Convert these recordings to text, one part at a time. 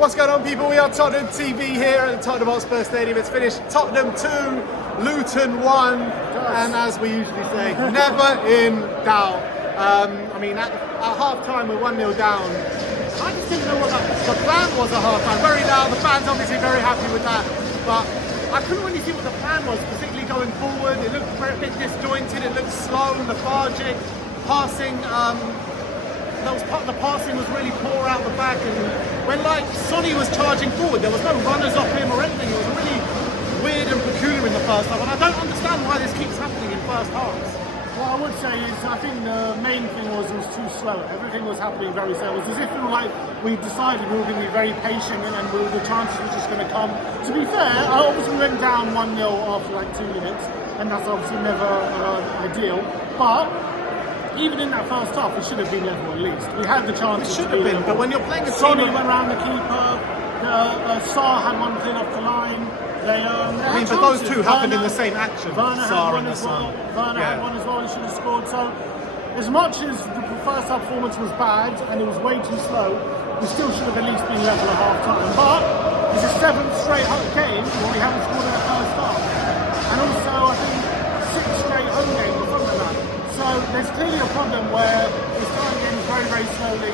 What's going on, people? We are Tottenham TV here at the Tottenham Hotspur Stadium. It's finished Tottenham 2, Luton 1, and as we usually say, never in doubt. At half-time we're 1-0 down. I just didn't know what the plan was at half-time. Very loud, the fans obviously very happy with that, but I couldn't really see what the plan was, particularly going forward. It looked a bit disjointed, it looked slow, lethargic, passing. The passing was really poor out the back, and when Sonny was charging forward, there was no runners off him or anything. It was really weird and peculiar in the first half, and I don't understand why this keeps happening in first halves. What I would say is, I think the main thing was it was too slow. Everything was happening very slow. It was as if we decided we were going to be very patient and the chances were just going to come. To be fair, I obviously went down 1-0 after 2 minutes, and that's obviously never ideal. But even in that first half, it should have been level at least. We had the chance. It should have been, but when you're playing a team, Sonny went round the keeper. Sarr had one clean off the line. But those two happened in the same action. Werner had one as well. He should have scored. So, as much as the first half performance was bad and it was way too slow, we still should have at least been level at half time. But it's a 7th straight game where we haven't scored in the first half, and also I think 6 straight home games or something like that. So there's clearly a problem where we're starting games very, very slowly.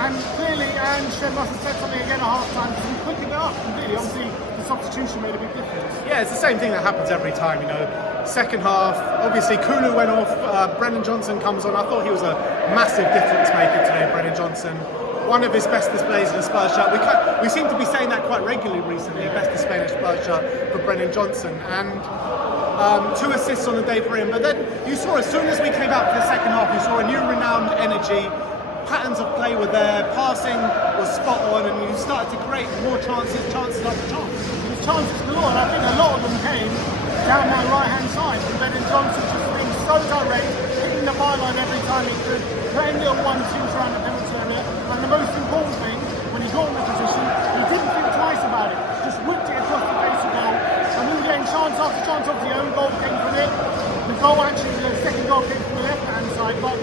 And clearly, Shed must have said something again at half time because we quickened it up completely. Obviously, the substitution made a big difference. Yeah, it's the same thing that happens every time, Second half, obviously Kulu went off, Brennan Johnson comes on. I thought he was a massive difference maker today, Brennan Johnson. One of his best displays in a Spurs shirt. We seem to be saying that quite regularly recently, best display in a Spurs shirt for Brennan Johnson. And 2 assists on the day for him. But then you saw, as soon as we came out for the second half, you saw a new renowned energy. Patterns of play were there, passing was spot on, and you started to create more chances after chance. There's chances galore, and I think a lot of them came down that right-hand side. And Brennan Johnson just being so direct, hitting the byline every time he could, playing little 1-2s around the penalty area. And the most important thing, when he got in the position, he didn't think twice about it. Just whipped it across the face of goal. And we were getting chance after chance. Obviously, the own goal came from it. The second goal came from the left-hand side, but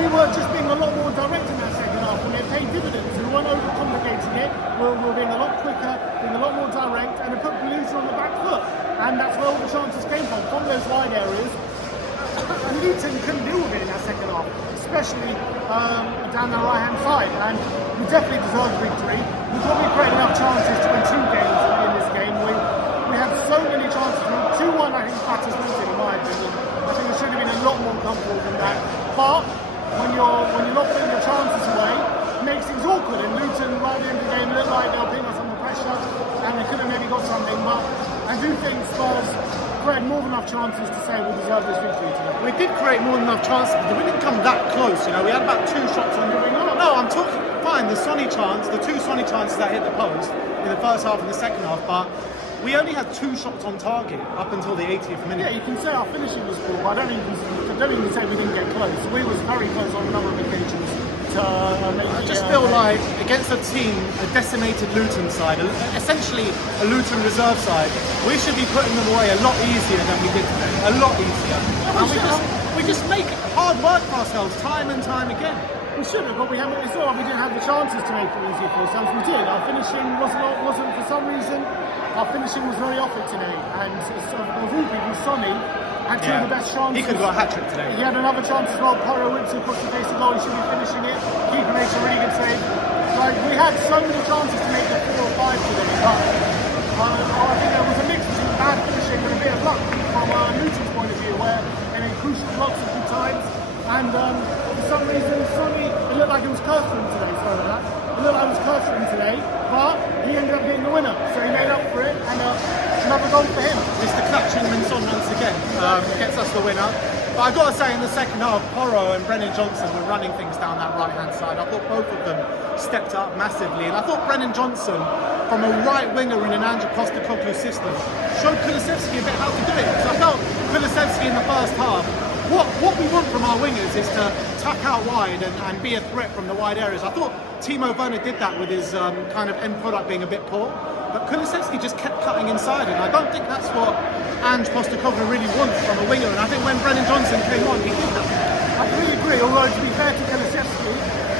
we were just being a lot more direct in that second half, and it paid dividends. We weren't overcomplicating it. We were being a lot quicker, being a lot more direct, and it put Luton on the back foot. And that's where all the chances came from those wide areas. And Luton couldn't deal with it in that second half, especially down the right-hand side. And we definitely deserved victory. We probably created enough chances to win 2 games in this game. We had so many chances. 2-1, I think, flatters Luton, in my opinion. I think it should have been a lot more comfortable than that. But when you're not putting your chances away, it makes things awkward. And Luton, right at the end of the game, looked like they were putting us under pressure, and they could have maybe got something. But I do think Spurs created more than enough chances to say we deserve this victory today. We did create more than enough chances, but we didn't come that close. We had about 2 shots on the ring. No, I'm talking fine. The Sonny chance, the 2 Sonny chances that hit the post in the first half and the second half, but we only had 2 shots on target up until the 80th minute. Yeah, you can say our finishing was poor, but I don't even say we didn't get close. We was very close on a number of occasions. I just feel like against a team, a decimated Luton side, essentially a Luton reserve side, we should be putting them away a lot easier than we did today. A lot easier. And we just make hard work for ourselves time and time again. We should have, but we haven't. It's not like we didn't have the chances to make it easier for ourselves. We did. Our finishing wasn't for some reason. Our finishing was very off it today, and of all people, Sonny had 2 of the best chances. He could have got a hat-trick today. He had another chance as well. Porro whips it across the face of goal. He should be finishing it. Keeper makes a really good save. We had so many chances to make it 4 or 5 today, but I think there was a mix between bad finishing and a bit of luck from Luton's point of view, where they made crucial blocks a few times. And for some reason, Sonny, it looked like it was cursed for him today. Sorry about that. It looked like it was cursed for him today, but he ended up getting the winner, so he made up for it, and another goal for him. It's the clutching Minson once again, gets us the winner. But I've got to say, in the second half, Porro and Brennan Johnson were running things down that right-hand side. I thought both of them stepped up massively, and I thought Brennan Johnson, from a right winger in an Andrew Postecoglou system, showed Kulusevski a bit how to do it. Because I felt Kulusevski in the first half, what we want from our wingers is to tuck out wide and be a threat from the wide areas. I thought Timo Werner did that with his kind of end product being a bit poor, but Kulusevski just kept cutting inside, and I don't think that's what Ange Postecoglou really wants from a winger, and I think when Brennan Johnson came on, he did that. I completely agree, although to be fair to Kulusevski,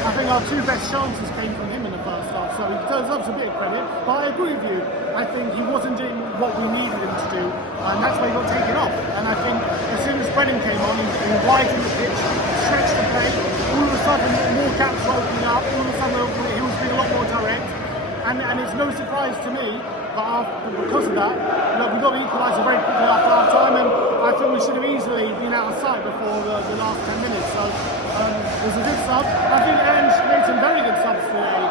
I think our 2 best chances came from him in the first half. so he deserves a bit of credit. But I agree with you. I think he wasn't doing what we needed him to do, and that's why he got taken off. And I think as soon as Brennan came on, he widened the pitch, stretched the play. All of a sudden, more gaps were opening up. All of a sudden, he was being a lot more direct. And it's no surprise to me that because of that, we got the equaliser very quickly after half time, and I think we should have easily been out of sight before the last 10 minutes. So it was a good sub. I think Ange made some very good subs today.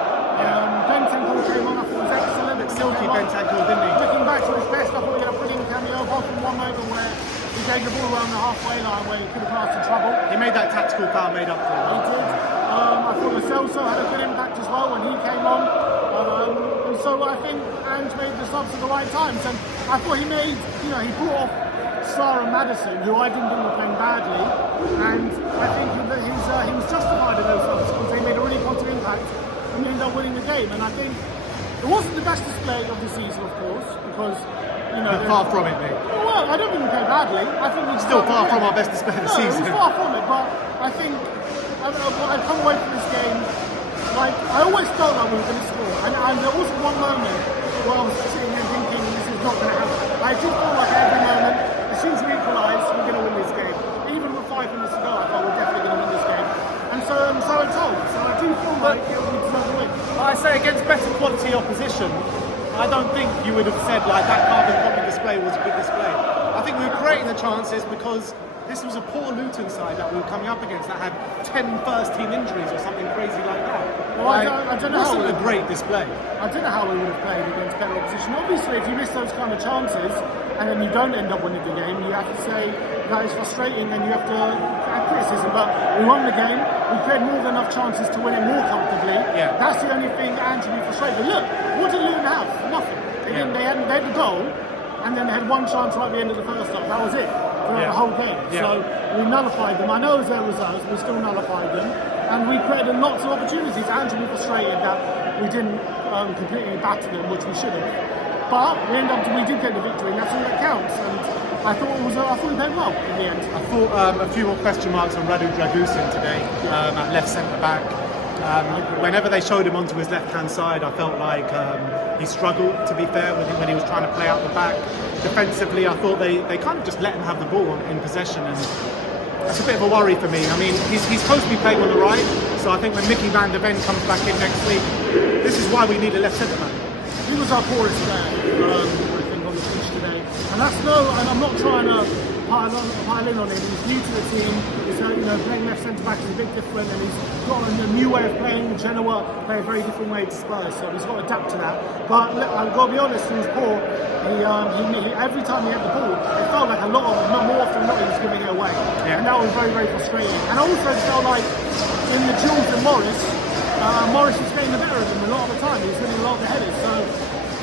Bentancur came on, I thought was excellent. Silky Bentancur, didn't he? Looking back to his best, I thought he had a brilliant cameo, apart from one moment where he gave the ball around the halfway line where he could have passed in trouble. He made that tactical foul made up for him. He did. I thought Lo Celso had a good impact as well when he came on. And so I think Ange made the subs at the right times. And I thought he made, he brought off Sarr and Maddison, who I didn't think were playing badly. And I think he was justified in those subs because they made a really positive impact and we ended up winning the game. And I think it wasn't the best display of the season, of course, because, far from it, mate. Well, I don't think we played badly. I think we still far from our best display of the season. It was far from it, but I think I come away from this game, like, I always felt like we were going to score. And there was one moment where I was sitting there thinking, this is not going to happen. I did feel like every moment, as soon as we equalise, we're going to win this game. Even with 5 minutes to go, I thought we're definitely going to win this game. And so I told. So I do feel like we deserve to win. I say against better quality opposition, I don't think you would have said like that carbon copy display was a good display. I think we were creating the chances because this was a poor Luton side that we were coming up against that had 10 first-team injuries or something crazy like that. Well, I don't know. It wasn't a great display. I don't know how we would have played against better opposition. Obviously, if you miss those kind of chances and then you don't end up winning the game, you have to say that is frustrating and you have to add criticism. But we won the game. We created more than enough chances to win it more comfortably. Yeah. That's the only thing Ange would be frustrated. But look, what did Luton have? Nothing. They had the goal, and then they had one chance right at the end of the first half. That was it for the whole game. So we nullified them. I know it was their reserves, we still nullified them. And we created lots of opportunities. Ange would be frustrated that we didn't completely batter them, which we should have. But we did get the victory, and that's all that counts. And I thought we played well in the end. I thought a few more question marks on Radu Dragusin today at left centre back. Whenever they showed him onto his left-hand side, I felt like he struggled, to be fair, when he was trying to play out the back. Defensively, I thought they kind of just let him have the ball in possession, and that's a bit of a worry for me. I mean, he's supposed to be playing on the right, so I think when Mickey van der Ven comes back in next week, this is why we need a left centre-back. He was our poorest player, I think, on the pitch today. And and I'm not trying to pile in on him. He's new to the team. He's, playing left centre back is a bit different, and he's got a new way of playing. Genoa play a very different way to Spurs, so he's got to adapt to that. But I've got to be honest, he was poor. Every time he had the ball, it felt like more often than not, he was giving it away. Yeah. And that was very, very frustrating. And also it felt like in the duels with Morris, Morris was getting the better of him a lot of the time. He was winning a lot of the headers. So,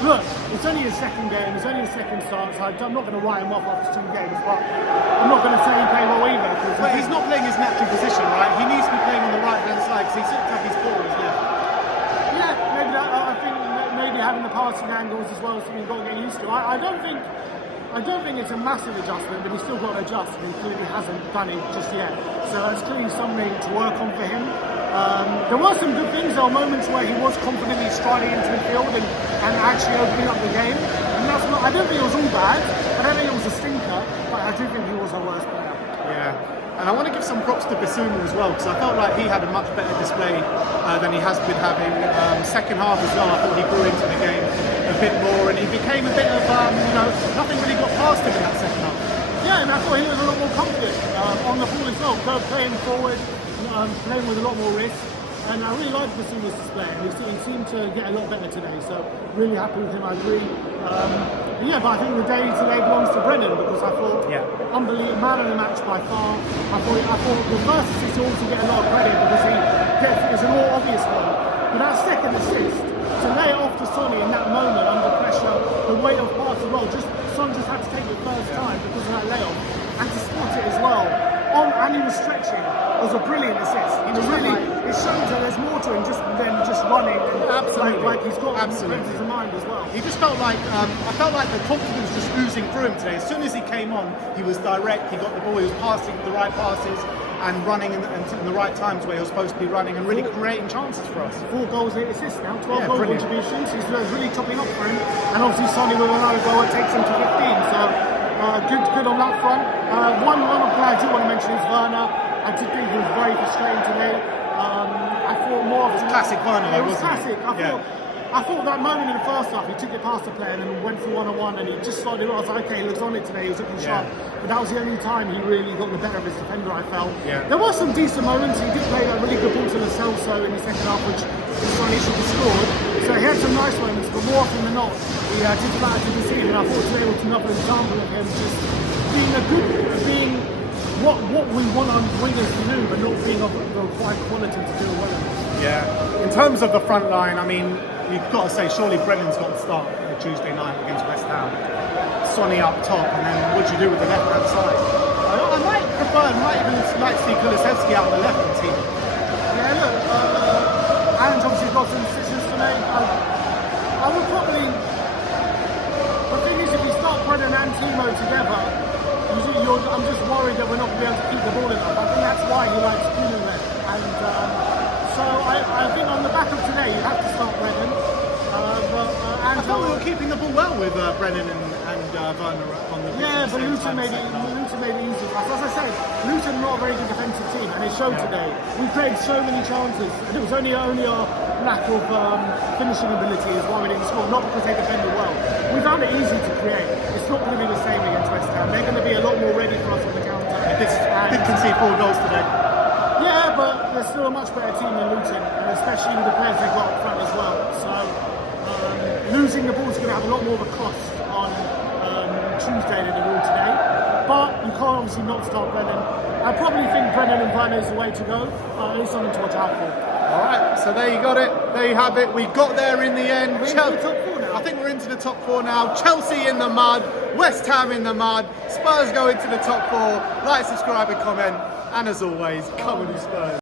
look, it's only his second game, it's only his second start, so I'm not going to write him off after 2 games, but I'm not going to say he played well either. But he's not playing his natural position, right? He needs to be playing on the right-hand side because he seems to have his ball on his left. Yeah, maybe I think maybe having the passing angles as well is something you've got to get used to. I don't think it's a massive adjustment, but he's still got to adjust, and he clearly hasn't done it just yet. So that's clearly something to work on for him. There were some good things. There were moments where he was confidently striding into the field and actually opening up the game. And I don't think it was all bad. I don't think it was a stinker, but I do think he was our worst player. Yeah. And I want to give some props to Bissouma as well, because I felt like he had a much better display than he has been having. Second half as well, I thought he grew into the game a bit more, and he became a bit of, nothing really got past him in that second half. Yeah, and I thought he was a lot more confident on the ball as well, playing forward, playing with a lot more risk. And I really liked Bissouma's display, and he seemed to get a lot better today, so really happy with him, I agree. But I think the day today belongs to Brennan, because I thought, unbelievable, man of the match by far. I thought the first assist ought to get a lot of credit, because it's a more obvious one. But that second assist, to lay it off to Sonny in that moment, under pressure, the weight of pass as well, Son just had to take it first time because of that layoff, and to spot it as well. And he was stretching. It was a brilliant assist. It shows that there's more to him than just running. And absolutely, like he's got presence of mind as well. He just felt like I felt like the confidence just oozing through him today. As soon as he came on, he was direct. He got the ball. He was passing the right passes. and running in the right times where he was supposed to be running and really creating chances for us. 4 goals, 8 assists now, 12 Yeah, goal brilliant. contributions. He's really topping up for him. And obviously Sonny with another goal, it takes him to 15. So good on that front. One player I do want to mention is Werner. I did think he was very frustrating today. I thought more of Classic Werner, though, it was wasn't classic. it? I thought that moment in the first half, he took it past the player and then went for one-on-one, and he just started. I was like, okay, he looks on it today. He was looking sharp, but that was the only time he really got the better of his defender. I felt. Yeah. There were some decent moments. He did play that really good ball to Lo Celso in the second half, which is when he should have scored. So he had some nice moments, but more often than not, he did flatter to deceive. And I thought today was another example of him just being what we want our wingers to do, but not being of the required quality to do it well. Yeah. In terms of the front line, I mean, you've got to say, surely Brennan's got to start Tuesday night against West Ham. Sonny up top, and then what do you do with the left-hand side? I might even like to see Kulusevski out on the left-hand team. Yeah, look, Aaron's obviously got some decisions to make. I would probably. The thing is, if you start Brennan and Timo together, I'm just worried that we're not going to be able to keep the ball enough. I think that's why he likes Kuhn there. And so I think on the back of today, you have to start Brennan. I thought we were keeping the ball well with Brennan and Werner on the pitch. Yeah, but Luton made it easy for us. As I said, Luton are not a very good defensive team, and it showed today. We created so many chances, and it was only our lack of finishing ability is why we didn't score, not because they defended well. We found it easy to create. It's not going to be the same against West Ham. They're going to be a lot more ready for us on the counter. Did concede 4 goals today. Yeah, but they're still a much better team than Luton, and especially with the players they've got up front as well. So losing the ball is going to have a lot more of a cost on Tuesday than it will today. But you can't obviously not start Brennan. I probably think Brennan and Werner is the way to go. At least something to watch out for. All right, so there you got it. There you have it. We got there in the end. We're into the top 4 now. I think we're into the top 4 now. Chelsea in the mud, West Ham in the mud. Spurs go into the top 4. Like, subscribe, and comment. And as always, come on, Spurs.